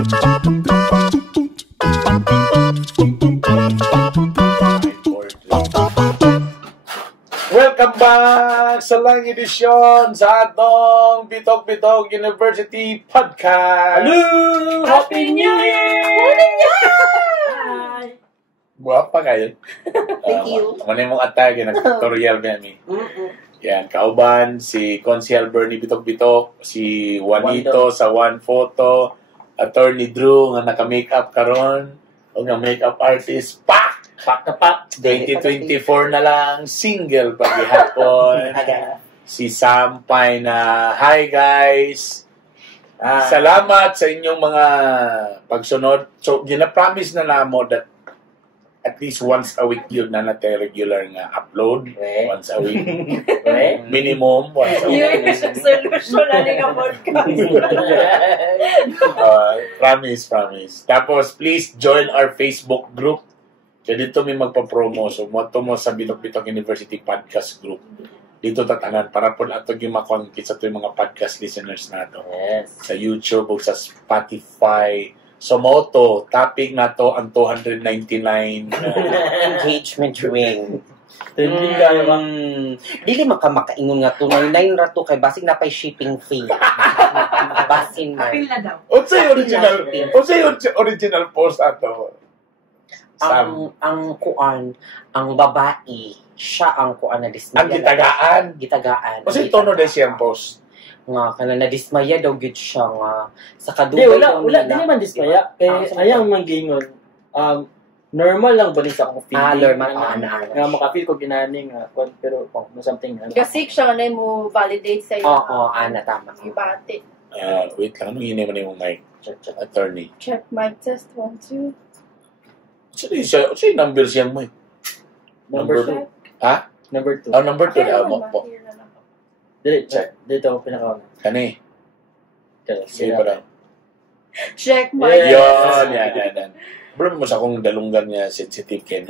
Welcome back sa lang edisyon sa atong Bitog-Bitog University Podcast. Hello! Happy New Year! Buwap pa kayo. Thank you. Manay mong atake, nag-tutorial kami. Yan, kauban, si Consiel Bernie Bitog-Bitog, si Juanito sa One Photo, Attorney Drew, nga naka-makeup karon, o nga makeup artist, pak! Pak na pak. 2024 na lang, single paghihapon. Si Sampay na, hi guys! Salamat sa inyong mga pagsunod. So, gina-promise na namo that at least once a week yun na natin regular nga upload. Once a week. Minimum once a week. New Year's resolution na nga podcast. Promise. Tapos, please join our Facebook group. Kaya dito may magpa-promo. So, mo sa Bitog-Bitog University Podcast Group. Dito tatanan para po nato yung makongkit sa ito yung mga podcast listeners nato. Yes. Sa YouTube o sa Spotify. So, moto, topic na to ang 299 Engagement ring. Hindi kaya bang... Dili makaingon nga 299 ra to kay basig na pay shipping fee. Basin na. Apil na daw. Unsay original post ato? Ang kuan, ang babae, siya ang kuan na dismaya. Ang gitagaan. Gitagaan. Kasi tono na siyang post. Nga kana na dismaya daw gyud siya nga sa Hindi, kadugay. wala. Di naman dismaya. Kaya ayang manggingon. Normal lang ba sa akong feeling? Normal. Nga makafeel ko ginaning pero something. Kasi siya na mo validate sa iyo. Oo, tama. Ibate. Wait lang, anong hini mo na yung mic? Attorney. Check mic test 1 2. Sino yung number siyang mic? Number 2. Ha? Number 2. Number 2 na mo po. Dili, check. Dito ako pinaka. Kani. Sige pa lang. Check mic. Yan. Bro mo sa akong dalunggan niya sensitive ken.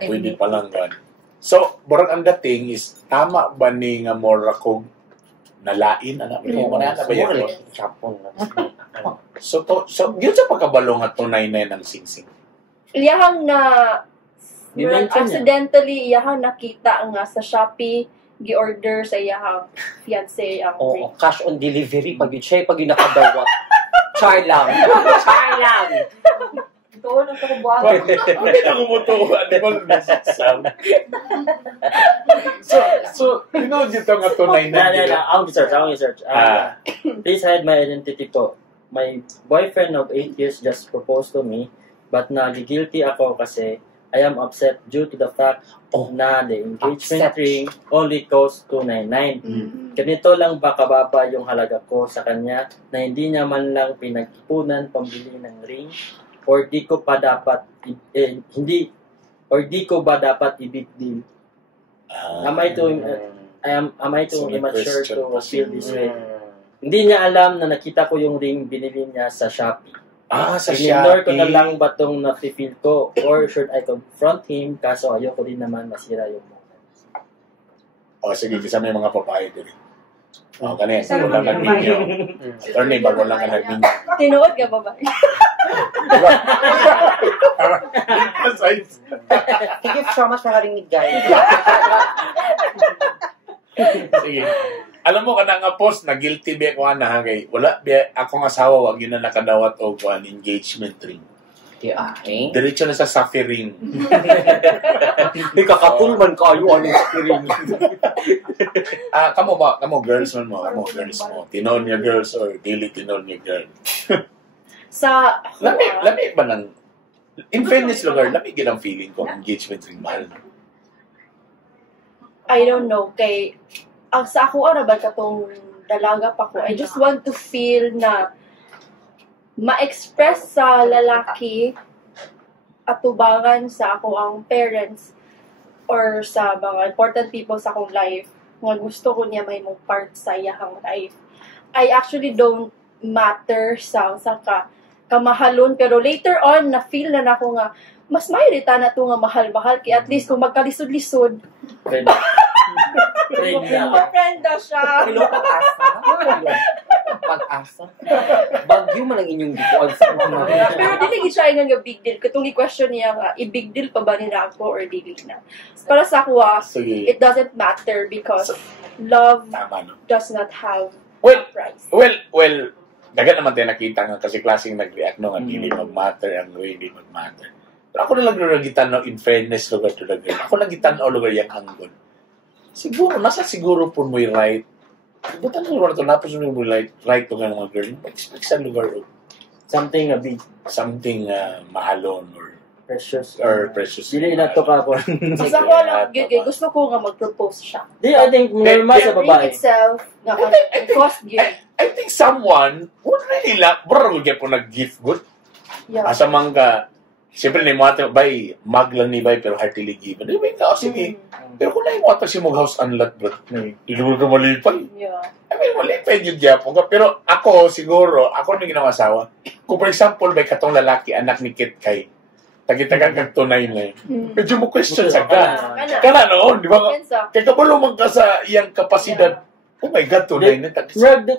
Pwede pa lang gan. So, borang ang dating is tama ba ni nga more kog nalain ana mo na ba yan? So yun sa pagkabalo nga 299 ang singsing. Iyahang na Dimension accidentally iyahang nakita nga sa Shopee gi-order sa iyahang fiancé ang ring. Cash on delivery pag yun siya, pag yun nakadawat. Char lang. Ito na ito buwan. Bakit ako mutuwa? Di ba nagsasam? So, you know dito nga 299. I'll research. Please hide my identity po. My boyfriend of 8 years just proposed to me, but nagigilty ako kasi I am upset due to the fact na the engagement ring only costs $299. Ganito lang ba kababa yung halaga ko sa kanya na hindi niya man lang pinag-ipunan pambili ng ring? Or di ko ba dapat i-big deal? Am I too immature to feel this way? Hindi niya alam na nakita ko yung ring binili niya sa Shopee. Sa Ignore Shopee. ko na lang ba itong nafe-feel ko? Or should I confront him? Kaso ayoko din naman masira yung moment. Sige, kasi may mga babae din. Kanina, wala lang ninyo. Attorney, bago lang ka nag-ninyo. Tinuod ka ba ba? Thank you so much for having me, guys. Sige. Alam mo ka na nga post, na guilty ba ko na kay wala ba akong asawa wag yun na nakadawat og engagement ring. Diretso na sa safiring. May kakatulman kayo ano safiring. Kamo girls mo. Tinon niya girls or dili tinon niya girl. Sa Lami ba nang in fairness lugar, lami gid ang feeling ko engagement ring mahal. I don't know kay sa ako ara ba katong dalaga pa ko. I just want to feel na ma-express sa lalaki atubangan sa ako ang parents or sa mga important people sa akong life nga gusto ko niya may mong part sa iyang life. I actually don't matter sa kamahalon pero later on na feel na nako nga mas mayrita na to nga mahal-mahal kay at least kung magkalisod-lisod Prenda siya. Prenda siya. Pag-asa. Bagyo man ang inyong gikuan sa mga. Pero dili siya nga big deal. Katong i-question niya nga, i-big deal pa ba nila ako or dili na? Para sa ako, Sige. it doesn't matter because love Tama, no? does not have Well, a price. Well, dagat naman tayo nakita nga kasi klaseng nag-react no, nga hindi mag-matter, ang hindi mag-matter. Pero ako na lang nagitan no, in fairness lugar to the girl. Ako lang gitan o lugar yung anggon. Siguro, nasa siguro po mo'y right. Butan na lugar to, napos mo right to nga mga girl. Expect sa lugar o Something a bit something mahalon precious. or precious. Dili na to ka ko. Kasi ako lang, gusto ko nga mag-propose siya. Di, I think normal sa The ring babae. itself, nga cost gift. I think someone would really love, bro, po nag-gift good. Yeah. Asa man ka, siyempre na yung mga bay, mag lang ni bay, pero heartily given. Di ba yung sige. Pero kung na yung mga si mong house unlock, bro, hindi mo na malipay. Yeah. I mean, malipay yung gyapon ka. Pero ako, siguro, ako na ginang asawa. Kung for example, may katong lalaki, anak ni Kit Kay, tagitagan kang tunay na yun. Medyo mo question sa ka. Kana noon, di ba? Kaya kabalo man ka sa iyang kapasidad. Oh my God, tunay na.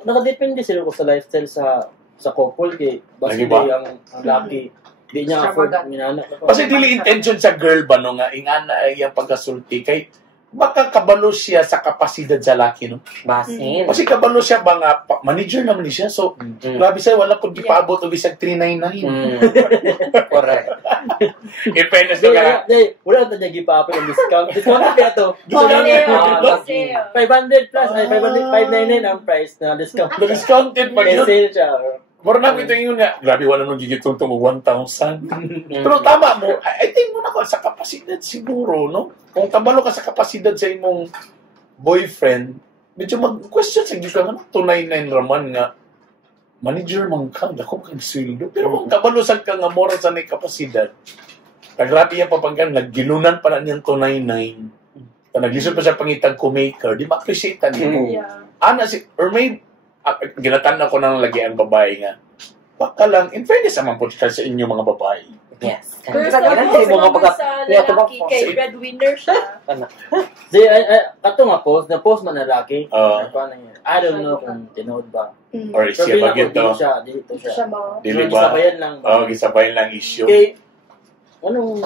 Nakadepende sila ko sa lifestyle sa couple kay Lagi basta ba? ang lucky di niya afford ang inanak. Kasi dili intention sa girl ba no nga ingana iyang pagkasulti kay baka kabalo siya sa kapasidad sa laki no. Basin. Kasi kabalo siya ba nga manager naman ni siya so grabe say wala pud gipaabot og bisag 399. Correct. In fairness to ka. Wala na niya gipaapil ang discount. Discount kaya to. Sale. 500 plus ay 599 ang price na discount. Discounted pa May yun. sale siya. Mura na ito yun nga, grabe wala nung gigitong mo 1,000. Pero tama mo, I think mo na ko sa kapasidad siguro, no? Kung kabalo ka sa kapasidad sa imong boyfriend, medyo mag-question sa ka nga, 299 raman nga, manager man ka, dako kang sweldo. Pero kung kabalo sa ka nga, mora sa may kapasidad, kagrabe yung papanggan, naggilunan pa na niyang 299. Naglisod pa siya pangitag co-maker, di ma-appreciate mo. Yeah. Ana si or may ginatan ko nang lagi ang babae nga. Baka lang, in fairness naman po sa inyo mga babae. Yes. First Kaya of kasi mga all, pagka- sa kaya lalaki, tumang- kay breadwinner siya. Di, kato nga post, na-post man na laki. Oo. I don't know kung tinood ba. Or is siya ba Pero gito? dito Hindi siya. siya mga... Dili Pero ba? gisabayan lang. Oo, gisabayan lang issue. Okay. Anong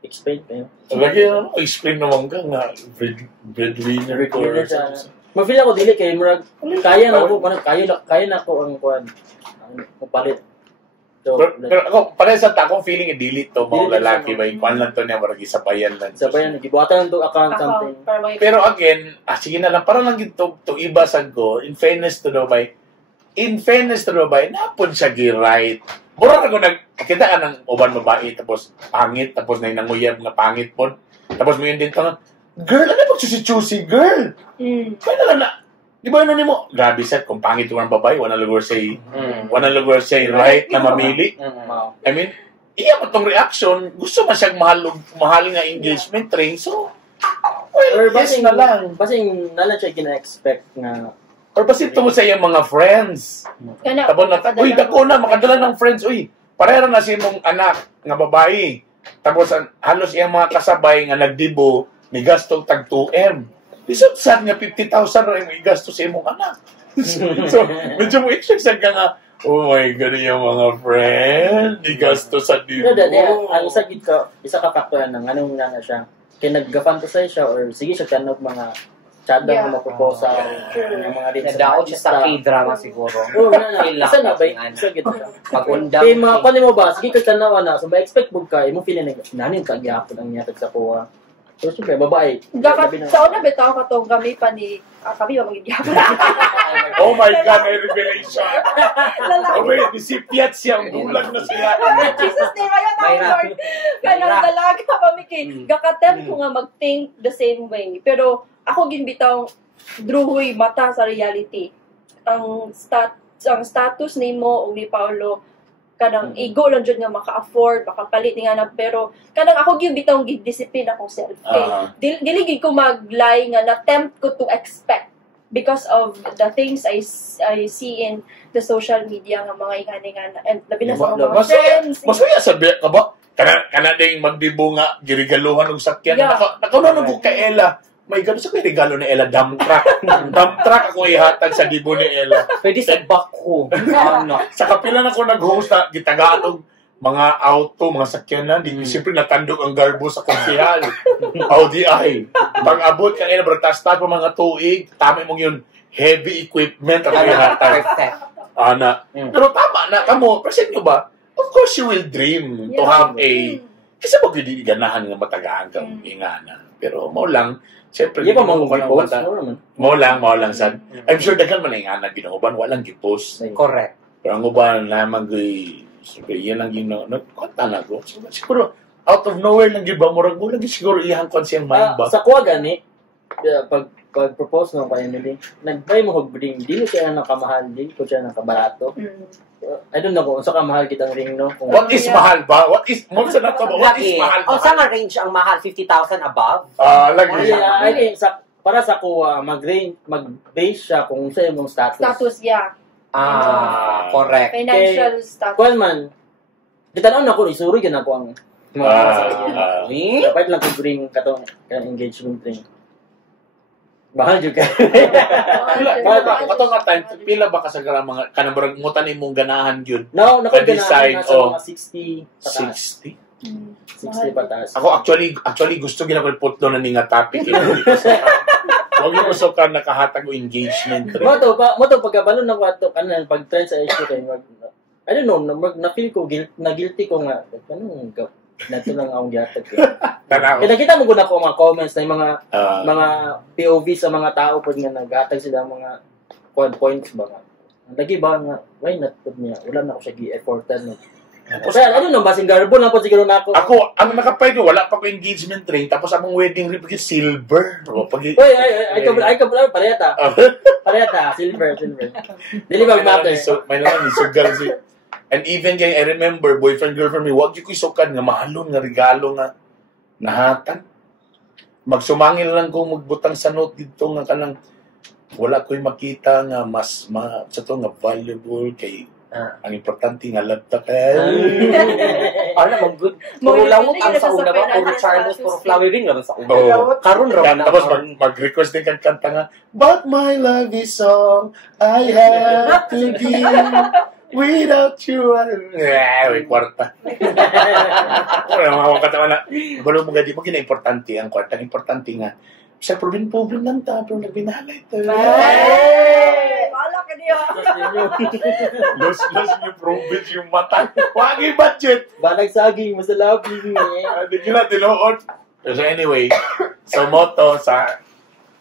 explain kayo? Lagi explain naman ka nga, breadwinner ko. Breadwinner siya. Mafeel ako dili kay murag kaya na ako kaya na ako ang kuan ang palit. So, Pero ako, pala sa takong feeling, dili to mga Dili lalaki siya, ba? Ikuan lang to niya, marag isabayan lang. sabayan gibuhatan to account something. Para may... Pero again, sige na lang, para lang ito to iba sa go, in fairness to Dubai, napon siya gi-right. Mura na ko kita ka ng uban babae, tapos pangit, tapos na nanguyab nga pangit po. Tapos mo yun din ka girl, ano ba chusi-chusi, girl? Kaya na, di ba yun mo? Grabe set, kung pangit yung babae, wanna lugar say right na mamili. I mean, iya mo tong reaction, gusto man siyang mahal nga engagement ring, so, well, Or yes na lang. basing nalan siya gina-expect nga Or basit mo sa iyang mga friends. Tapos na, uy, dako na, makadala ng friends, uy, parehara na si mong anak nga babae. Tapos halos iyang mga kasabay nga nagdibo, may gastong tag 2M. Isot sad nga 50,000 rin may gasto sa imong anak. So, medyo mo expect ka nga, oh my God, yung mga friend, di gasto sa dibo. ang isa ka factor ng anong nga siya. Kaya nag-fantasize siya or sige siya kanog mga chadang Yeah. mga proposal True. ng mga din Nadaot siya sa K-drama siguro. Oo, isa na ba? Isa gito siya. Pag-undang. Kaya mga paano mo ba? Sige ka tanawa na. So, ma-expect mo ka, mo feeling na nanin ka gyapon ang niyatag sa kuha. So, siyempre, babae. Sa una, bitaw ka itong kami pa ni... kami ba mag-idyapon? Oh my God, may revelation. Lalaki. Oh, wait, disipiat siya, ang bulag na siya. Jesus name, ayaw na Mayra. Lord. Kanang dalaga pa mi kay gakatem ko nga mag-think the same way. Pero ako ginbitaw druhoy mata sa reality. Ang status nimo og ni Paulo kanang ego lang jud nga maka-afford, makapalit ni anak pero kanang ako gyud bitaw gid-discipline akong self. Kay dili gid ko mag-lie nga na-tempt ko to expect because of the things I see in the social media nga mga ingani-ngana and labi na sa mga friends. Masaya sabi ka ba? Kana ding magdibo nga, girigaluhan ng sakyan. Yeah. Nakauna na po ka Ella. may gano'n sa may regalo ni Ella, dump truck. Dump truck ako ihatag sa dibo ni Ella. Pwede sa bako. Ano? Sa kapilan ako nag-host na gitagalog mga auto, mga sakyanan. Siyempre natandog ang garbo sa konsihal. ODI. Pag-abot kang Ella, tas-tas pa mga tuig, tama mo yun, heavy equipment ako ihatag. Perfect. Ana. Pero tama na, kamo, present nyo ba? Of course you will dream to have a... Kasi hindi ganahan nga matagaan kang ingana. Pero mo lang, siyempre, Di ba mga post? mo lang sad. I'm sure daghan man ang ingana ginuban, walang gipost. Correct. Pero ang uban naman siyempre, yan lang nagkwanta na ko. Siguro, out of nowhere lang yun ba, murag mo lagi siguro iyang konsiyang mind ba? Sa kuha gani, pag-propose mo kay Emily, nag-buy mo og ring, di kaya nakamahal, di ko siya nakabarato. I don't know kung sa kamahal kitang ring, no? What is mahal ba? What is mahal ba? Sa nga range ang mahal, 50,000 above? Lagi. I think, para sa kuha, mag-base siya kung sa imong status. Status, yeah. Correct. Financial status. Kuwan man, gitanong na ko, isuri yun ako ang mga dapat lang kong ring katong engagement ring. Bahal juga. Kato nga time, pila ba ka sa mga kanang ngutan imong ganahan yun? No, decide nakaganahan na sa mga 60 pataas. 60? 60 pataas. Ako actually gusto gina ko putlo na ni nga topic. Huwag yung usukan nakahatag o engagement rin. Moto pagkabalo ng wato kanan pag-trend sa issue kay I don't know, na-feel ko guilty ko nga. Anong nato lang akong gihatag ko. Kaya nakita mo guna ko mga comments na yung mga POV sa mga tao pag nga naghatag sila mga points ba nga. Lagi ba nga, why not pud niya? Wala na ako siya gi-effortan. Kasi ano no, basing garbo lang po siguro na ako. Ako, ang nakapay ko, wala pa ko engagement ring, tapos among wedding ring, silver. Ay, parehata. Parehata, silver. Dili ba matter? May naman, sugal si... And even kay I remember, boyfriend, girlfriend, wag yung isukan nga mahalon nga regalo nga nahatan. Magsumangil lang ko magbutang sa note dito nga kanang wala ko'y makita nga mas sa to nga valuable kay ang importante nga laptop. Alam mo, good. Puro lawot ang sa una ba? Puro Charles, puro flowering lang sa una. Karon raw na. Tapos mag-request din kang kanta nga, but my love is all I have to give. Without you, may kwarta. Pero mga katawa na, balo mo gadi mo, importante ang kwarta. Ang importante nga, sa problem lang ta, pero nagbinahalay ito. Wala ka niyo. Los yung province yung mata. Wag yung budget. Balag saging, masalabing. Hindi ko na tinuod. So anyway, so motto sa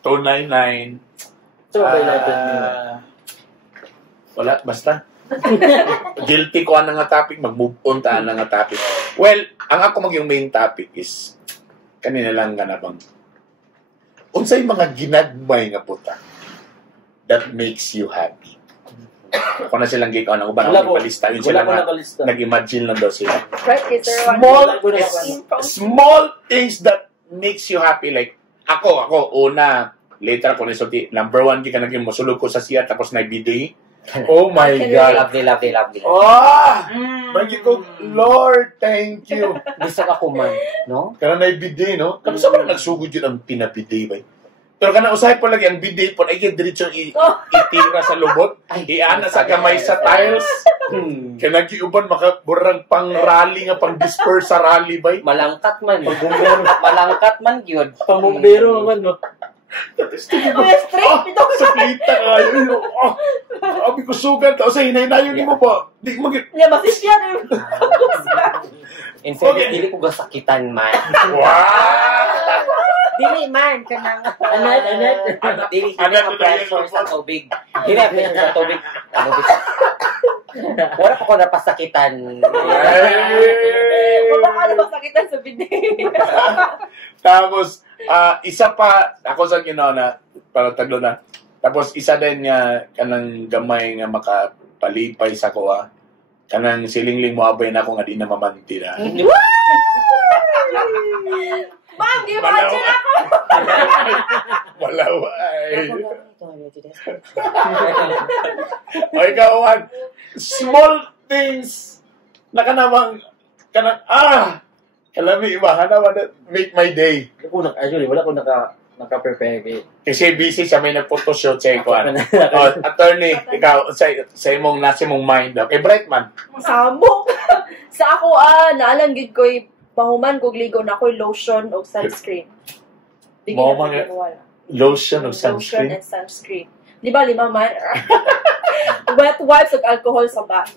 299. So, wala, basta. Guilty ko ang nga topic, mag-move on ta ang nga topic. Well, ang ako yung main topic is kanina lang nga na bang unsay mga ginagmay nga puta that makes you happy. Ako na silang gikaw ng uban ang palista. Yun sila nga nag-imagine lang daw sila. Small things that makes you happy. Like, ako, una, later ako nisulti, number 1, di ka naging musulog ko sa siya, tapos na-biday. Oh my God. Lovely. Bagi ko, Lord, thank you. Gusto ka kuman, no? Kaya na-biday, no? Kami sa mga nagsugod yun ang pinabiday, ba? Pero kana usahay po lagi, ang biday po, ay diretso itira sa lubot, iana sa gamay sa tiles. Kaya nagiuban, makaburang pang rally nga, pang disperse sa rally, ba? Malangkat man. Malangkat man, yun. Pamumbero naman, no? Straight ito. Saklita ka. Abi ko sugat. O sa hinay-nayon mo ba? Di mo Masis yan. In fact, dili ko gasakitan man. Wow! Dili man. Kanang... Anet. Dili ko pressure sa tubig. Dili pressure sa tubig. Wala pa ko napasakitan. Wala ka napasakitan sa bidet. Tapos, isa pa, ako sa na para taglo na. Tapos, isa din nga, kanang gamay nga makapalipay sa kuha. Kanang silingling mo abay na ako nga di na mamanti na. Ma'am, gi-imagine ako. Malaway. O ikaw, Juan, small things na kanamang, kalami iba, hanaman na make my day. Actually, wala ko naka-prepare kay. Kasi busy siya, may nag-photoshoot sa ikuan. Attorney, ikaw, sa imong, nasa imong mind daw. Kay Brightman. Samok. Sa ako, naalanggid ko'y pahuman kog ligo na ko'y lotion o sunscreen. Di Mao gina- man- wala. Lotion of Lotion sunscreen. and sunscreen. Di ba, 5 man? Wet wipes ug alcohol sa bag.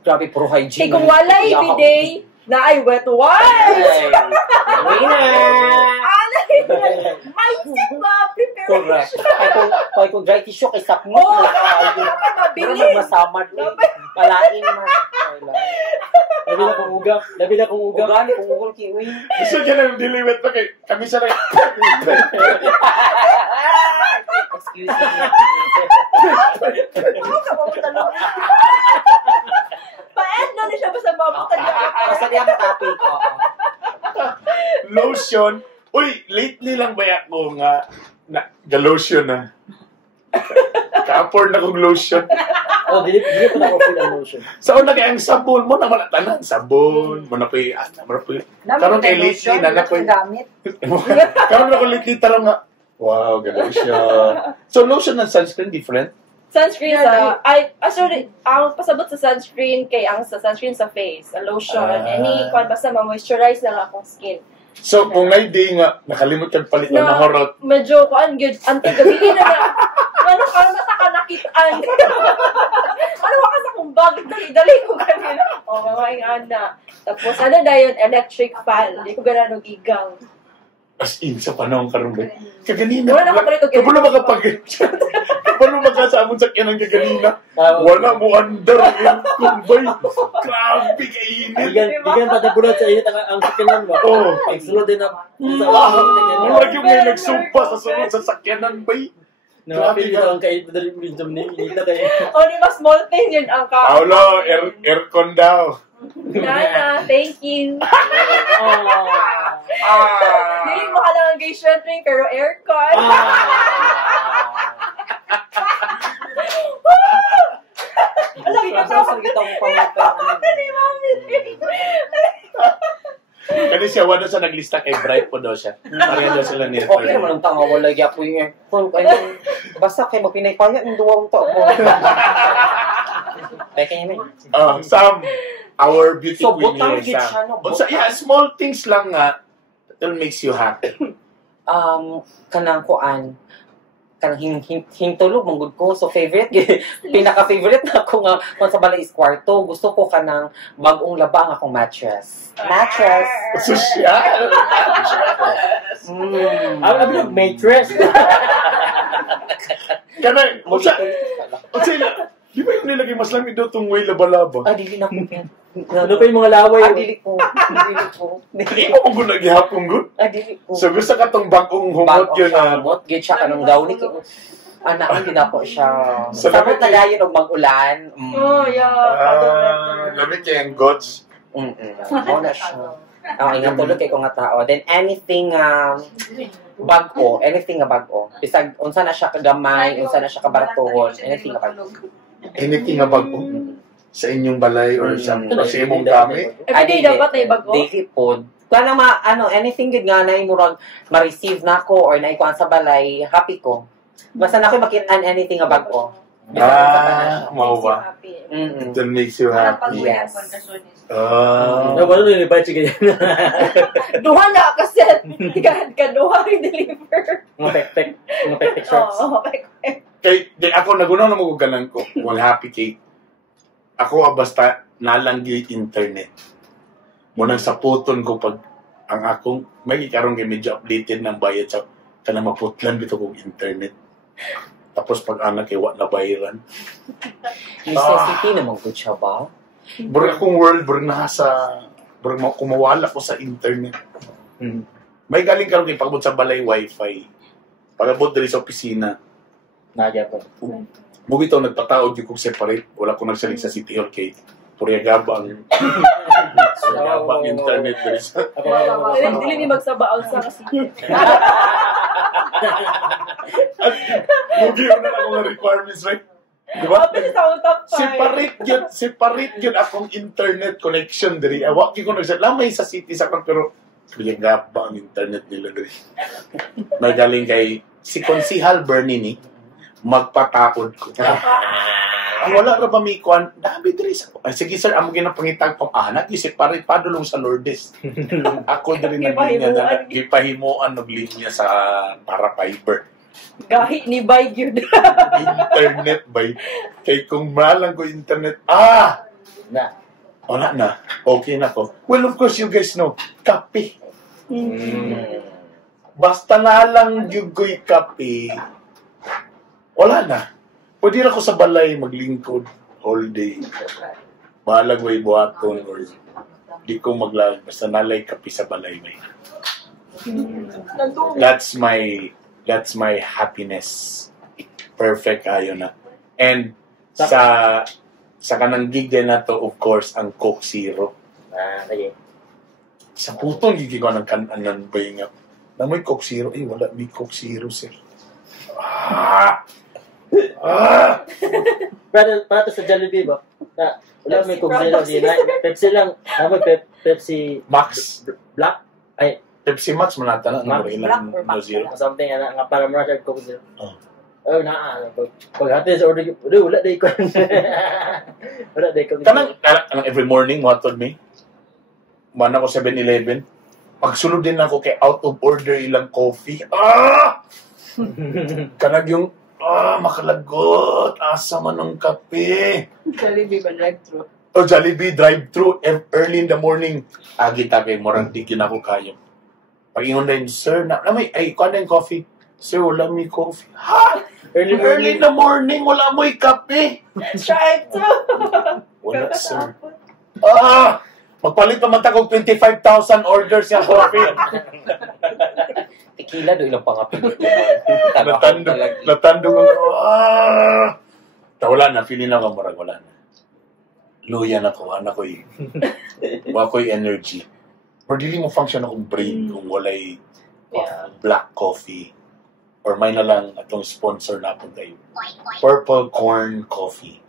Grabe, pro hygiene. Kung walay bidet, na ay wet wipes. Mindset ba? Correct. Preparation. Kaya kung dry tissue, kay sapnit Oo, na kaayo. Pero mabilis. magmasamad. Palain man. Labi na kung uga. Ugali, kung ugol kiwi. Gusto niya lang diliwet pa kay kami sa Excuse me. Pa-end na siya basta mabutan niya. Basta niya matapik. Oo. lotion. Uy, lately lang ba ako nga ga-lotion na. Ka-afford na kong lotion. Oh, dili ko na ko full emotion. Sa una kay ang sabon mo na malatanan. Sabon, mo na ko'y, karon kay lately na na ko'y, gamit. karon na ko lately tarong nga, wow, ga-lotion. So, lotion and sunscreen different? Sunscreen sorry, ang pasabot sa sunscreen kay ang sa sunscreen sa face, a lotion, any kung basta ma-moisturize na lang akong skin. So, kung na-day nga, nakalimot kang palit o Na- nahorot, Medyo kuan good, ante gabi na. Ano ka mata ka nakitaan. Ano ka sa kung bakit dali ko kanina. Oh, mga na. Tapos ano dayon electric fan, di ko ganano gigang. as in, sa panahon karon ba? Kaganina. Wala na kapalit og Kabalo makapag... Kabalo magkasamon sa kyanang kaganina. Wala mo andar ang kumbay. Grabe kainit. Digan patabulat sa init ang sakinan mo. Oh. Sulod din na Wala yung may nagsumpa sa sunod sa sakyanan ba? Grabe dito ang kainit dali mo ni inita tayo. Only mas small thing yun ang ka. Paulo, aircon daw. Nana, thank you. Ah. Dili mo ka lang ang gay shredding pero aircon. Alam ka Sa kita mo pangalapan. Kani siya, wala siya naglista kay Bright po daw siya. Pareho daw sila ni Okay naman ang tanga, wala po yung aircon. Basta kayo magpinay-paya, yung duwang to. Kaya kaya naman. Sam, our beauty So, queen butang here, gid siya, Sam. no? Yeah, small things lang nga that makes you happy. Kanang kuan, kanang hintulog manggod ko. So favorite pinaka-favorite na ako nga kung sa balay is kwarto. Gusto ko kanang bagong labang akong mattress. Mattress. Social. Abi ng mattress. Kana, unsa na, di ba yung nilagay mas lamig daw itong way laba-laba? Dili na ko yan. Ano pa yung mga laway? Dili ko. Dili ko. Hindi mo kung naghihapon good. Dili ko. So gusto ka itong bagong humot yun na. Humot, gid siya kanang gawni ko. Anak, hindi na po siya. Sa Sabot lamig- na dayon og mag-ulan. Oh, yeah. Lamig kay ang gods. Mo na siya. Ingat tulog kay ko nga tao. Then anything bag-o, anything nga bag-o. Bisag unsa na siya kagamay, unsa na siya kabaratuhon, anything nga bag-o. Anything nga bago sa inyong balay or sa imong gamit. Everyday dapat na ibago. Daily food. Kung anything good nga na murag ma-receive na ko or naikuan sa balay, happy ko. Basta na ko makita anything nga bag-o. Mau ba? That makes you happy. Yes. Wala na yung siya ganyan. Duha na kasi ka duha i-deliver. Mga pek-pek shorts. Oo, Kay ako nagunaw na maguganan ko. Wal happy kay ako basta nalanggi internet. Munang saputon ko pag ang akong may karon kay medyo updated ng bayad sa kanang maputlan bito kong internet. Tapos pag anak kay wa na bayaran. Necessity naman good siya ba? Burg akong world burg nasa burg kumawala ko sa internet. May galing karon kay pagabot sa balay wifi. Pagabot diri sa opisina. Nagya pa. Bugito nagpataod yung kong separate. Wala ko nagsaling sa City Hall kay Puriagabang. Puriagabang internet. Dili ni magsabaon sa kasi. At mugi mo na lang mga requirements, right? Diba? Open sa akong top 5. Separate yun akong internet connection diri. Awak ko nagsaling. Lamay sa city sa kan pero Pinagapa ang internet nila doon. Nagaling kay si Konsihal Bernie ni magpataod ko. Wala ra ba may kwan? Dami diri sa. Ay, sige sir, amo ginapangitag pang nag-isip pare padulong sa Lourdes. Ako diri na gipahimuan og linya sa para fiber. Gahi ni Bay yun. Internet bay. Kay kung malang ko internet, wala na. Okay na ko. Well, of course, you guys know, kape. Basta na lang yung kape, wala na. Pwede na ko sa balay maglingkod all day. Balag way buhaton or di ko maglag. Basta nalay kape sa balay may. That's my happiness. Perfect ayo na. And sa kanang gig din na to, of course, ang Coke Zero. Okay. Sa putong gigi ko ng kanan ba yung namoy Coke Zero? Wala may Coke Zero, sir. Para sa Jollibee ba? Wala may Coke Zero. Pepsi lang. Pepsi Max. Black? Ay, Pepsi Max manata na. Max, Ilang no zero. something nga para marasal Coke Zero. Pag sa order, wala day ko. Wala day ko. Kanang every morning, watod me. Man ako 7-Eleven. Pagsulod din ako kay out of order ilang coffee. Kanag yung makalagot. Asa man ang kape. Jollibee ba drive-thru? Jollibee drive-thru early in the morning. Agita kay morang tigin ako kayo. Pag-ingon din, sir, kuha na yung coffee. Sir, wala may coffee. Early in the morning, wala mo'y kape. Drive-thru! Wala, sir. Magpalit pa matagog 25,000 orders yung coffee. Tequila do ilang pangapi. Natandong wala na, feeling na ako marag, wala na. Luya na ko, anak ko wala ko'y energy. Or dili mo function akong brain kung walay black coffee. Or may na lang atong sponsor na po tayo. Purple Corn Coffee.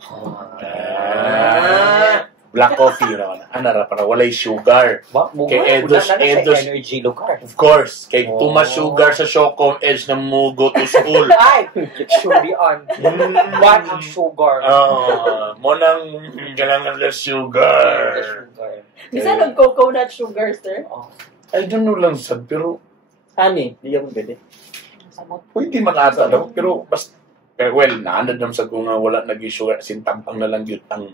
Black coffee yun naman. Anara, para walay sugar. Kay Edos, energy lugar. of course, kay too much sugar sa Shoko, Edge na mo go to school. Ay! Should be on. One ang sugar. Mo nang kailangan less sugar. Bisa nag-coconut sugar, sir? I don't know lang sad, pero Honey, di mo pwede. pwede man ata daw. Pero basta, well, naanad naman sa kung wala nag-sugar, sintampang na lang yun ang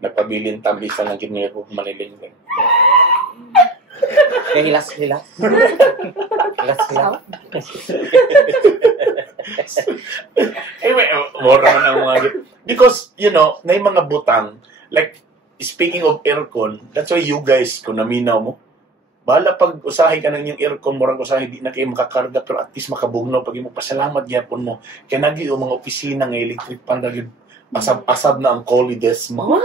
nagpabilin tambisa ng ginagawa ko maniling. Hilas. Anyway, mura man ang mga because, na yung mga butang, like, speaking of aircon, that's why you guys, kung naminaw mo, bala pag usahay ka ng inyong aircon, murang usahay, di na kayo makakarga, pero at least makabugnaw, pag mo pasalamat gyapon mo, kaya nagi yung mga opisina ng electric pan, asab na ang kolides mo.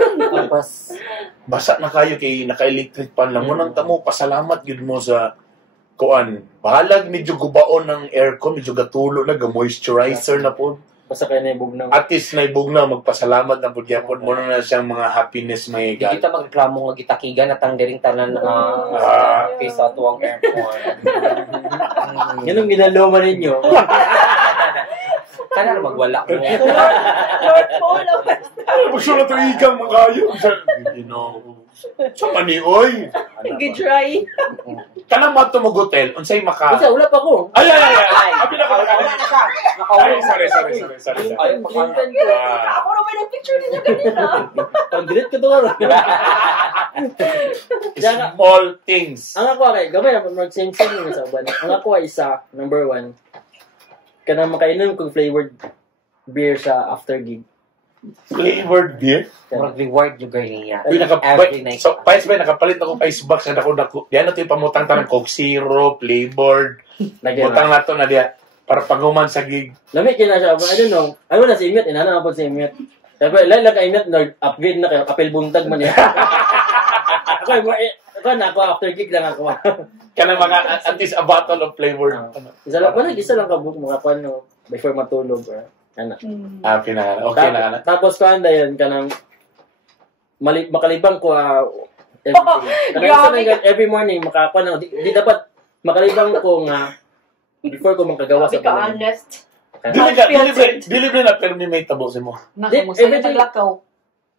Basa na kayo kay naka-electric pan lang mo nang tamo pasalamat gyud mo sa kuan. Bahalag medyo gubaon ng aircon, medyo gatulo na ga-moisturizer na po. Basta kaya naibugnaw. At least naibugnaw magpasalamat na pud gyapon mo na siyang mga happiness may Di kita magreklamo nga gitakigan at ang diring tanan face sa tuwang aircon. Ganun ginaluma ninyo. Kana magwala mo. Lord Paul, Gusto na ito ikang magayo. Sa manioy. nag-dry. Kanang mato mo hotel, unsay maka... Kasi wala pa ko. Ay! Abi na ka. Wala na siya. Ay, sorry. Ay, Clinton ko. Ako naman ang picture ninyo kanina. Pag-delete ko ito nga. Small things. Ang ako ay, gamay na mag-same-same yung sa uban. Ang ako ay isa, number 1, kanang makainom kong flavored beer sa after gig. Flavored beer? Mag-reward yung girl niya. Every night. So, Pais ba, nakapalit ako ice box na dako. Yan natin pamutang tanang Coke Zero, flavored. Butang na to na diya. Para paghuman sa gig. Lamig kina siya. I don't know. Ano na si Imit? Inana na po si Imit. Sabi, ilan lang ka Imit, nag-upgrade na kayo. Kapil buntag man yan. Ako after gig lang ako. Kanang mga, at least a bottle of flavored. Isa lang kabuk mga paano before matulog. Ano. Okay na. Okay na. Tapos ko anda yun, kanang makalibang ko everything. Every morning, makakuha na. Di dapat, makalibang ko nga, before ko makagawa sa Sabi ka honest. Dili na permi may tabo sa mo. Everything lakaw.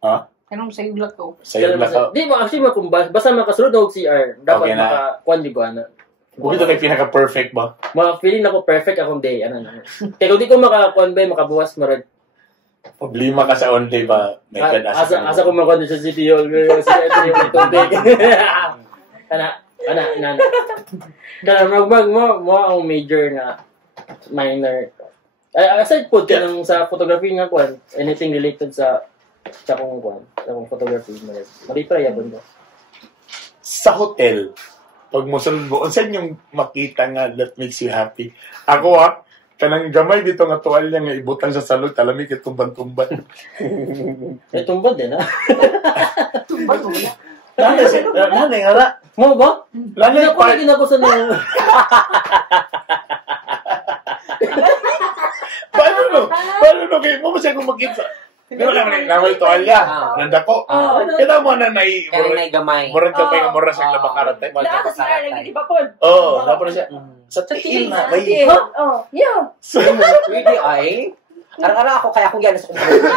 Ha? Anong sa'yo lakaw? Sa'yo lakaw. Di ba, actually, basta makasunod na CR, dapat Okay na. makakuha di ba na. Kung ito kay pinaka-perfect ba? Feeling ako perfect akong day. Ano na. Kaya kung di ko makakuha ba, makabuwas, marag. Problema ka sa on day ba? May Asa ko makakuha sa CPU. Kaya mo ang major na minor. Aside po, tinang sa photography nga kuhan, anything related sa kung photography, mali pa yabon ko. Sa hotel, pag mo sunod mo, saan yung makita nga that makes you happy? Ako kanang gamay dito nga tuwalya nga ibutang sa salud, talamig itumban-tumban. Tumbad din, ha? Tumbad mo na. Nanay nga na. Mo ba? Nanay Ako na ginabusan ng... Paano no? Kaya mo masaya kung makita. Di ba naman tuwalya? Nandako. Kaya mo na gamay. murag ka pa yung mura sa labakarat. Wala ka sila lagi, di ba po? Oo, tapos siya. Sa tiil na. May Oh, yeah. Pwede ay. Ara-ara ako, kaya akong gano'n sa kumpulo.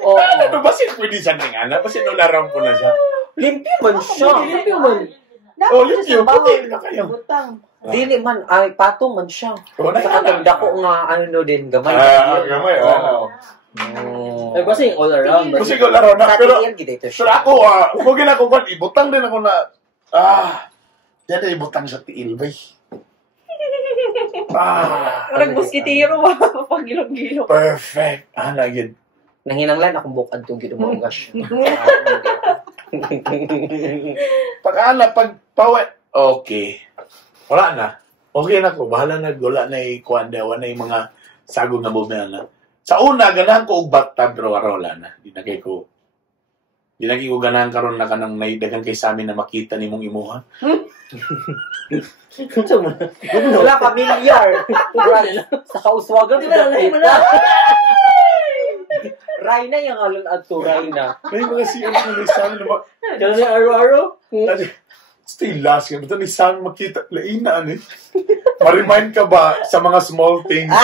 ano ba siya pwede siya ng anak? Kasi nularam ko na siya. Limpyo man siya. Limpyo man. Oh, limpyo. Puti na kayo. Dili man, ay patong man siya. Sa katanda ko nga, din, gamay. Gamay. Eh, kasi all around. Kasi ko laro na. Pero siya. ako, kung ginako ko, ibutang din ako na, dito ibutang sa tiil, bay. Parang muskitiro, pag-gilong-gilong. Perfect. Lagid. Nanginanglan akong bukad itong ginumungas. Pag okay. Wala na. Okay na ko. Bahala na. Wala na ikuan daw. Wala na yung mga sagong na bumaya na. Sa una, ganahan ko ugbat tab, pero wala na. Di na ko ganahan karon na kanang naidagan kay sa amin na makita ni mong imuha. Wala, familiar. Sa kauswagan. Rayna yung alon at to, Rayna. May mga siyang na sa amin na Kaya niya araw-araw? Still last ka. Ito ni Sam makita. Laina, ma-remind ka ba sa mga small things?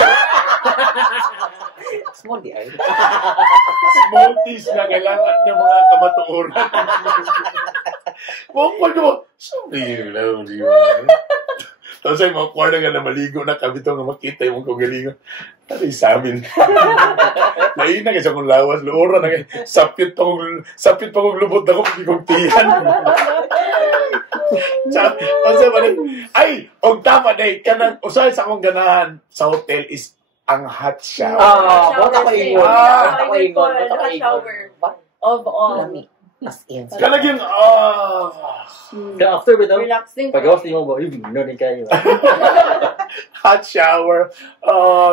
Small di ay. Small things na kailangan ng mga kamatuoran. Pag mo, sabi lang, di ba? Tapos ay mga kwarta nga na maligo na kami ito nga makita yung kagalingon. Ano sa amin? Laina kasi akong lawas. Luora na sapit pa kong lubot na kong tiyan. Ay, og tama day kanang usay sa akong ganahan sa hotel is ang hot shower. Bota ko ingon. Hot shower. Of all. As in. Kalagyan, After with them, Relaxing. pag-awas mo ba, no din kayo. hot shower.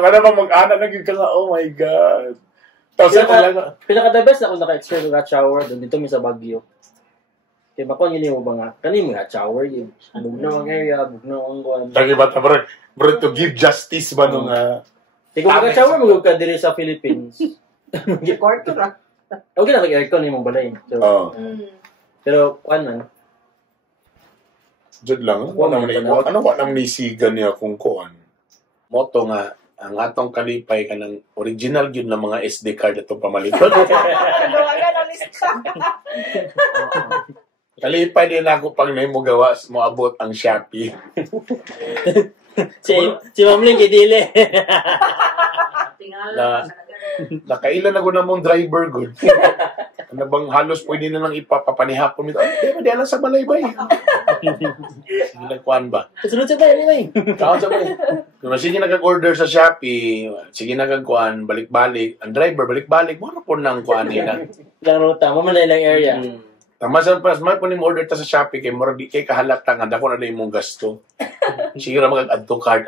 Kada ba mag-ana na ka nga, oh my God. Tapos Pinaka-the best na ako naka-experience ng hot shower doon dito may sa Baguio. Kaya bakon yun yung ba nga, kanina hot shower yun. Bugnaw ang area, bugnaw ang kuwan. Lagi ba, bro, to give justice ba nung... Di ko hot shower, magug ka diri sa Philippines. Kwarto ra. Okay na, mag-aircon yung balay. So, pero, kuwan man. Diyan lang, ano ba nang nisigan niya kung kuwan? Moto nga, ang atong kalipay ka ng original yun ng mga SD card itong pamalipad. Kalipay din ako pag may mo gawa, mo abot ang Shopee. si Mamling kidili. Nakailan ako na mong driver good. Ano bang halos pwede na lang ipapapanihapon nito? Di ba, di alam sa malaybay. Sige nagkuhan ba? Sunod siya tayo anyway. Kaon sa balay. Kung sige nagag-order sa Shopee, sige nagagkuhan, balik-balik. Ang driver, balik-balik. Muna po nang kuhan nila. Lang ruta, mamanay lang area. Tama sa pas, may po ni mo order ta sa Shopee kay mura di kay kahalata nga dako na na imong gasto. Sige ra mag-add to card.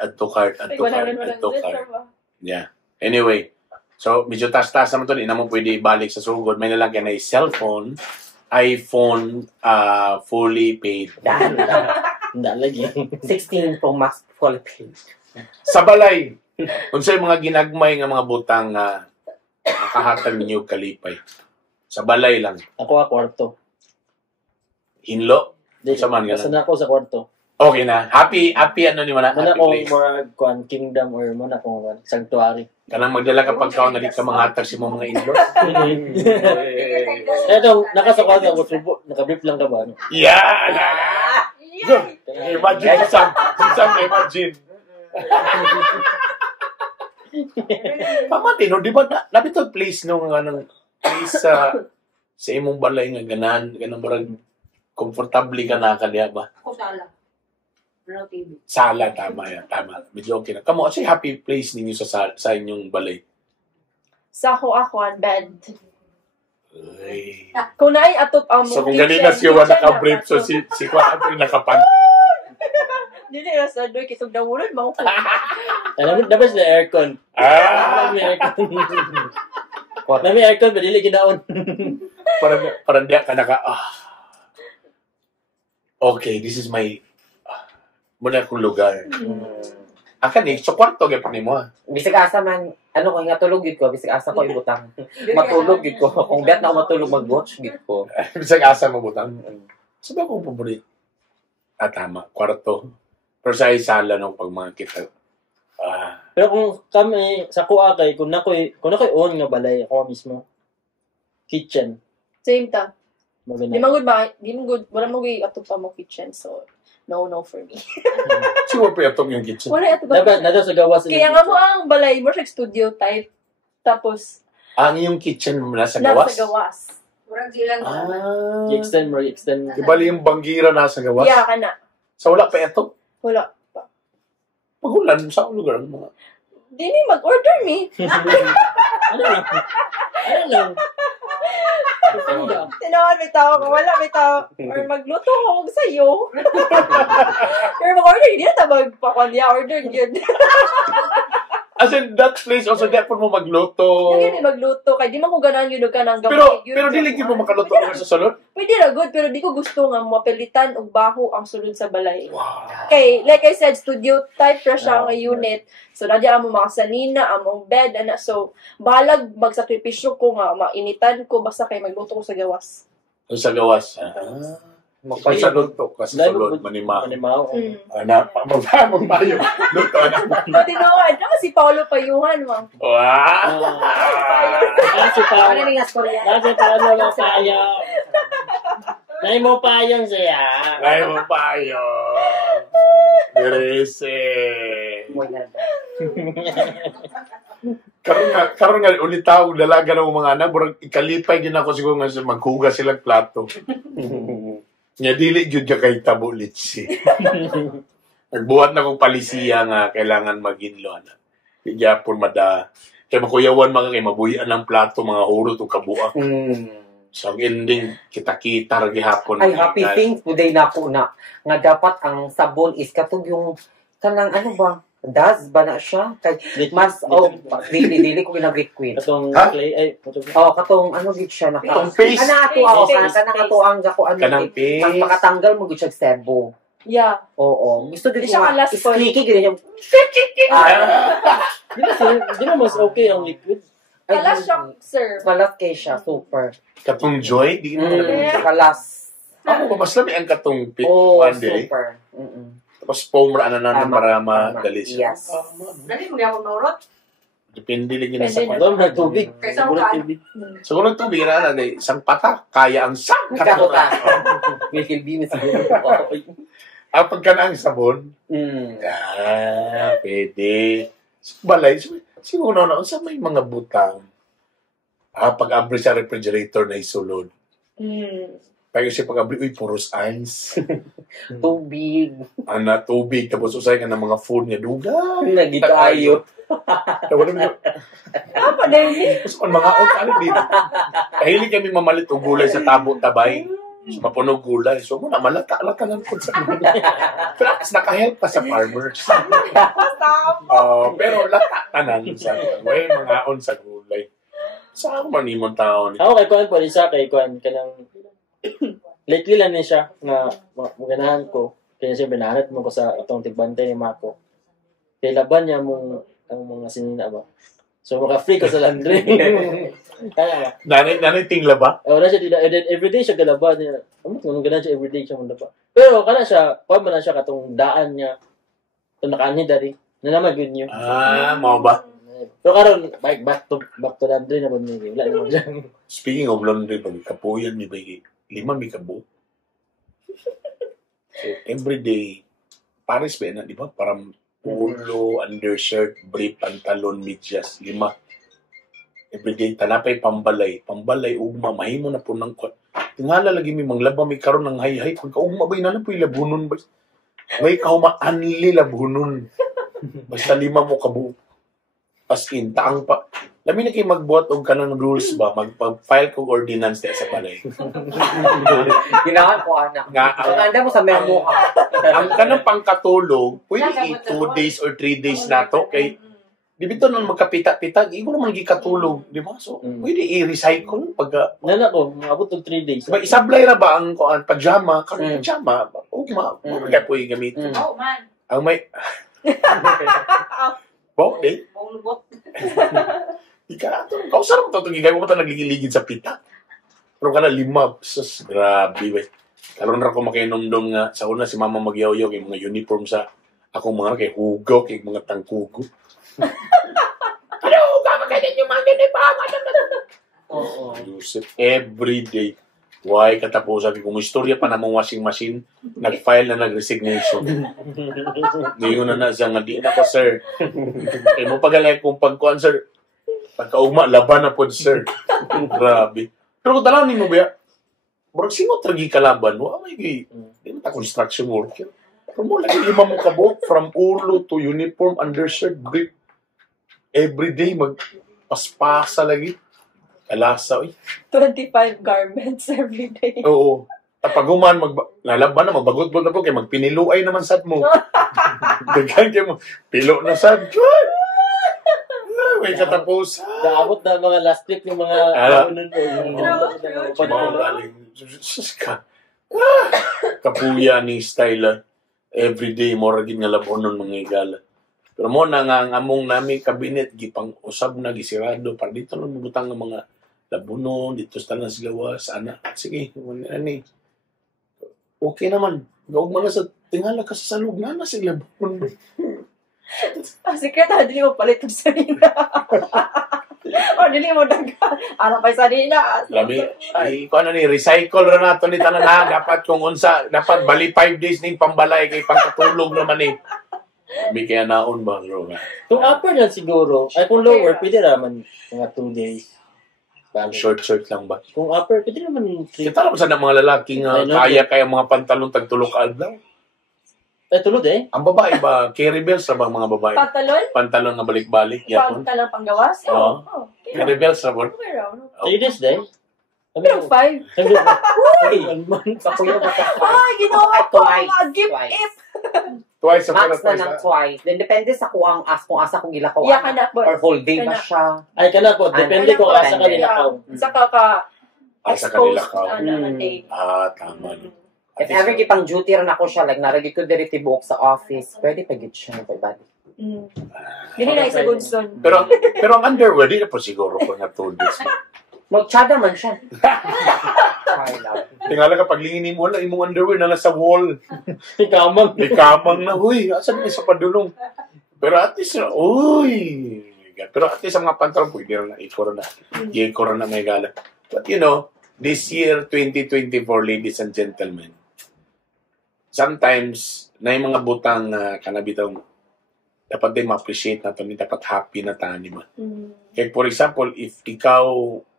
Yeah. Anyway, so medyo tas-tas naman to, di na mo pwede ibalik sa sugod. May nalagyan na cellphone, iPhone, fully paid. Hindi lagi. 16 Pro Max fully paid. Sa balay, unsay mga ginagmay nga mga butang nakahatag ninyo kalipay. Sa balay lang. Ako kwarto. Hinlo. Di, Sa man nasa ganun. na ako sa kwarto. Okay na. Happy ano ni mo na? Muna Happy akong place. mga kingdom or muna akong sanctuary. Kanang magdala ka pagkaon na di ka mga hatag si mga in-laws. Eto, nasa kwarto ako subo. Nakabrief lang ka ba? Yeah! Imagine Sam. Imagine. Pamatino, di ba nabitog place nung place sa imong balay nga ganang barang komportable ka na kaniya ba? Ako sala. Wala TV. Sala, tama yan, tama. Medyo okay na. Kamo, kasi happy place ninyo sa inyong balay. Sa ako ang bed. Ay. Kung naay atop ang So kung ganina si Juan naka-brief, so si Juan ang nakapan. Dili na sa doy kitog dawulan mo ko. Dapat na aircon. May aircon. May aircon, ba dili ginaon. Parang diya ka okay, this is my muna akong lugar. Akan so kwarto gyud ni mo. Bisig asa man, ko nga tulog gid ko, bisig asa ko ibutang. Matulog gid ko. Kung bet na ako matulog mag-watch gid ko. Bisag asa mo butang. Sabi ko paborito. Tama, kwarto. Pero sa sala no pag mga kita. Pero kung kami sa kuha kay kung nakoy on nga balay ako mismo. Kitchen. Same ta. Maganda. Di mo good, wala mo gyud atop ang kitchen so no for me. Siguro pa itong yung kitchen. Wala atop. Dapat sa gawas. Kaya nga mo ang balay mo siya studio type. Tapos Ang yung kitchen mo nasa gawas? nasa gawas. Murag silang I-extend. Di bali yung banggira nasa gawas? Yeah, kana. So wala pa ito? Wala pa. Magulan sa lugar mo. Dini mag-order me. Ano lang? Tinawan may tao ko, wala may tao. Or magluto ko sa'yo. Or mag-order, hindi na magpakuan niya, order yun. As in, that place also, di po mo magluto. Hindi magluto, kaya di man ko ganan yun ka ng Pero dili mo makaluto ang sa salon? Pwede na good, pero di ko gusto nga mapilitan og baho ang sulod sa balay. Wow. Kay, like I said, studio type ra siya nga unit. So, nadya ang mga salina, among bed, so, bahalag magsakripisyo ko nga, mainitan ko, basta kay magluto ko sa gawas. Sa gawas. Pag sa luto, kasi sa sulod, manimaw. Magpamang bayo. Luto na. Tinoan, naman si Paolo Payuhan, mang. Wow! Si Paolo. Ano nga storya? Si Paolo ng payong. Nay mo payong siya. Ay mo payo. Direse. Karon nga ulit tawag dalaga ng mga anak, murag ikalipay gid ako siguro nga maghugas silang plato. Nya dili gyud ka kay tabo litsi. Nagbuhat na kong palisiya nga kailangan maginlo na. Di gyapon mada kay makuyawan mga kay mabuhian ang plato mga hurot o kabuak. So ang ending kita-kita ra gihapon. Ay, happy things today na ako na nga dapat ang sabon is katog yung kanang ano ba? Das ba na siya? Kay mas dili ko ginag-liquid. Katong Ha? clay ay Katong ano gid siya naka. Katong paste. Kanang ato ang gako ano. Kanang paste. Mas makatanggal mo gid siya sebo. Yeah. Oo. Gusto Di gid ko siya nga. kalas po. Squeaky gid yung di na mas okay ang liquid. Kalas siya, sir. Kalas kay siya, super. Katong joy, di mo Yeah. Kalas. Ako ba mas lami ang katong pit Oh, one day. super. Tapos foam ra na Tama, para tama. madali siya. Yes. Dali mo gyapon maurot. Depende lang yun sa Depende. Doon na tubig. Kaysa Siguro makaan. tubig. Siguro tubig na isang patak, kaya ang sang Katuka. Will be na siguro. Ang pagka na ang sabon, pwede. Balay, siguro na, sa may mga butang, pag-abri sa refrigerator na isulod. Kaya kasi pag-abri, puros ice. Tubig. Tubig, tapos usay ka ng mga food niya, duga. Nagito ayot. Wala mo Apa na yun? Tapos kung mga out, dito. Kahilig kami mamalit o gulay sa tabo-tabay. So, mapunog gulay. So, muna, malata-lata lang po sa gulay. Pero at nakahelp pa sa farmers. Pero lata-tanan sa gulay. Mga on sa gulay. Saan man imong tao ni? Ako kay Kuan po sa kay Kuan kanang lately lang ni siya nga maganahan ko kaya siya binahanat mo ko sa itong tigbantay ni Mako. Kay laban niya mong ang mga sinina ba. So maka-free ko sa laundry. Kaya, Nanay tingla ba? wala siya dila. And then, everyday siya galaba niya. Kung ganun siya, everyday siya mandaba. Pero, kana siya, kuha mo na siya katong daan niya. Ito nakaan niya dari. Na naman, good news. Mo ba? Pero karon back to laundry na ba niya. Wala naman siya. Speaking of laundry, pag kapuyan ni Bay, 5 may kabo. So, everyday, pares ba na, di ba? Parang polo, undershirt, brief, pantalon, medyas, 5. Everyday, tanapay, pambalay, ugma, mahimo na po ng tingala lagi may manglaba, may karon ng hay-hay. Pagka ugma ba, na po labunon ba? May kaumaanli labunon. Basta 5 mo kabo. As in, taang pa. Lami na kayo magbuhat og kanang rules ba? Magpag-file kong ordinance na sa balay. Ginahan ko, anak. So, anda mo sa memo ka. Ang kanang pangkatulog, pwede 2 days or 3 days na to. Kay, di ba ito nung magkapita-pitag, ikaw naman gikatulog. Di ba? So, pwede i-recycle pag... Nana ko, abot ng 3 days. Diba, isablay na ba ang pajama? Karong pajama, kaya po yung gamitin. Oh, man. Ang may... Wow, eh? Maulubot. Kausap mo ito, gigay mo ito nagliligid sa pita. Pero ka na 5, sus, grabe, wey. Karoon na ako makinomdom nga, sa una si mama magyaw-yaw kay mga uniform sa akong mga kay hugaw, kay mga tangkugo. Ano, hugaw kayo yung mga uniform? Oo. Yusuf, everyday. Why katapusan kung istorya pa namang washing machine, nag-file na nag-resignation. Ngayon na siya nga, di na ko, sir. Eh mo pagalay kung pagkuhan, sir. Pagkaugma, laban na po, sir. Grabe. Pero kung talagang mo ba, murag sino tragi kalaban mo? May di mo ta construction worker. Pero mo lagi 5 mo kabot from ulo to uniform, undershirt, brief. Everyday magpaspasa lagi. Kalasa, oy. 25 garments every day. Oo. Tapaguman, nalaban na, magbagot-bot na po, kaya magpiniluay naman sad mo. Daghan kayo mo, pilo na sad. May katapos. Naabot na mga last week ng mga kapuya ni style everyday mo ragin nga labonon mga igala. Pero mo na nga ang among nami kabinet gipang usab na gisirado para dito lang mabutang nga mga labunon dito sa tanas gawas ana. Sige, ani. Okay naman. Gawag mga sa tingala ka sa salog na sila labunon. Secret na, dili mo palit ng sarina. O, dili mo daga. Ano pa yung sarina? Lami, ay, kung ano ni, recycle ra nato ni tanan ha. Dapat kung unsa, dapat bali 5 days ning pambalay kay pangkatulog naman eh. Lami kaya naon ba, bro? Kung upper lang siguro, ay kung lower, pwede naman mga 2 days. Short lang ba? Kung upper, pwede naman 3. Kita naman sa mga lalaking kaya mga pantalon tagtulog ka adlaw. Ay, tulod eh. Ang babae ba, carry bells na ba mga babae? Pantalon? Pantalon na balik-balik. Yapon. Pantalon panggawas? Oo. Carry bells na ba? Okay raw. 3 days din. Pero 5. Uy! Kapuya ba ka? Ay, ginawa ko Twice. mga gift Twice. if. Twice Max na ng twice. Then, depende sa kung asa kung ilakaw. Iya ka na po. Or whole day ba Kana. siya? Ay, kana po. Depende kung asa ka nilakaw. Saka ka Sa kanila exposed ka. na day. Tama. No. If ever kitang duty rin ako siya, like naragi ko diri tibuok sa office, pwede pagit siya kay body. Dili na isa Gunson. Pero ang underwear, di na po siguro po nga 2 days. Magtsada man siya. Ay, love. Tingala ka, paglingin mo, wala imong underwear na nasa wall. Kamang. May kamang na, huy, asan may sa padulong? Pero at least, uy! Pero at least ang mga pantalon, pwede rin na, i-corona may gala. But you know, this year, 2024, ladies and gentlemen, sometimes, na yung mga butang kanabitaw, dapat din ma-appreciate na ito, dapat happy na tani ba. Kaya for example, if ikaw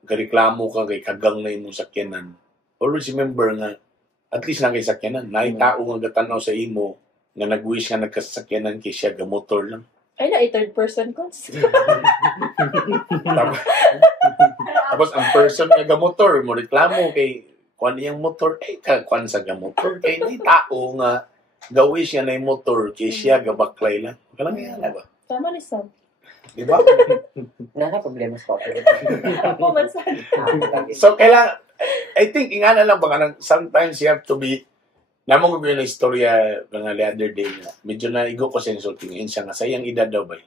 gareklamo ka kay kagang na imong sakyanan, always remember nga, at least na kay sakyanan, na tao nga gatanaw sa imo, nga nag-wish nga nagkasakyanan kay siya gamotor lang. Ay na, third person concept. Tapos ang person nga gamotor, mo reklamo kay kuan iyang motor, kuan sa gamotor, kay may tao nga gawi siya na yung motor, kay siya gabaklay lang. Kalang yan ba? Tama ni Sam. Di ba? Nana problema sa office. Pumansan. So, kailangan, I think, ingana lang ba, sometimes you have to be, namang ko yung istorya ng the other day nga, medyo na igo ko sa insulting, yun siya nga, sayang edad daw ba?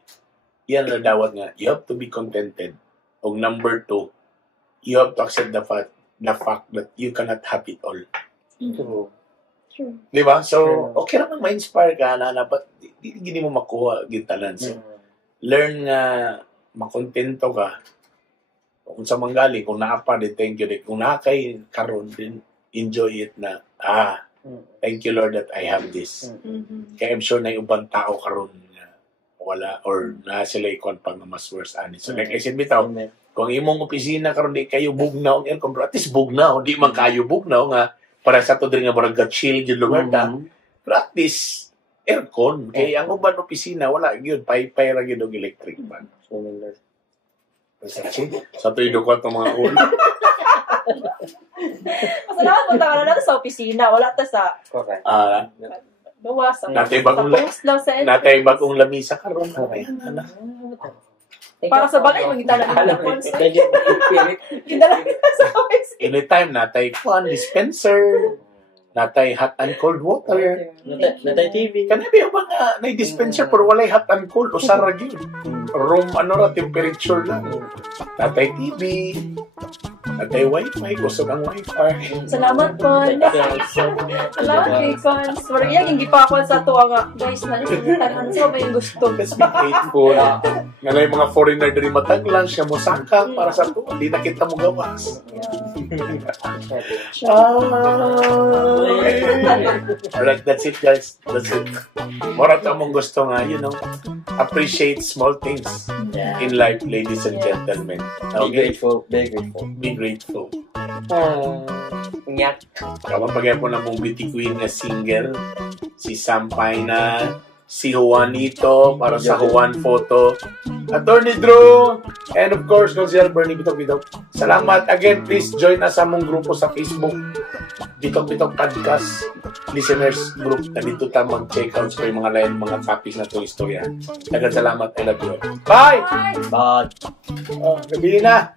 Yan na dawat nga, you have to be contented. O number 2, you have to accept the fact that you cannot have it all. True. True. Di ba? So, okay naman ma-inspire ka na but hindi mo makuha gintalan. So, learn nga makontento ka kung sa manggaling, kung naapa din, thank you din. Kung nakakay karon din, enjoy it na, thank you Lord that I have this. Kaya I'm sure na yung ibang tao karon na wala, or na sila ikon pang mas worse ani. So like I said bitaw, kung imong opisina karon di kayo bugnaw ang aircon, at least bugnaw, di man kayo bugnaw nga, para sa to din nga murag chill yung lugar ta. Pero at least, aircon. Kaya ang uban opisina, wala yun, pay-pay ra yun og electric fan. Sa to idukot ng mga ulo. Masalamat mo tayo na sa opisina. Wala ta sa... Correct. Bawas. Natay bagong lamisa karon. Para sa bagay, magintala na cons. Gintala sa office. Anytime, natay dispenser, natay hot and cold water. Natay TV. Kanabi ba nga, may dispenser pero walay hot and cold. O sarag yun. Room, temperature lang. Natay TV. Natay wifi. Gusto kang wifi. Salamat, Cons. Salamat kay Cons. Parang yung gipakon sa tuwa nga. Guys, nalintan. Sa ba yung gusto? Let's be grateful. Nga na yung mga foreigner din mataglan siya mo sangka para sa to. Hindi na kita mo gawas. Alright, that's it guys. That's it. Morat among gusto nga, appreciate small things in life, ladies and gentlemen. Be grateful. Be grateful. Be grateful. Nyak. Kapag pagay po na mong beauty queen na single, si Sampay na, si Juanito para sa Juan Photo, Attorney Drew, and of course, Consiel Bernie Bitok. Salamat again. Please join us sa mong grupo sa Facebook, Bitok Podcast Listeners Group. Nandito tayo mag-check out sa mga lain, mga topics na ito istorya. Dagan salamat. I love you. Bye! Bye! Gabi na!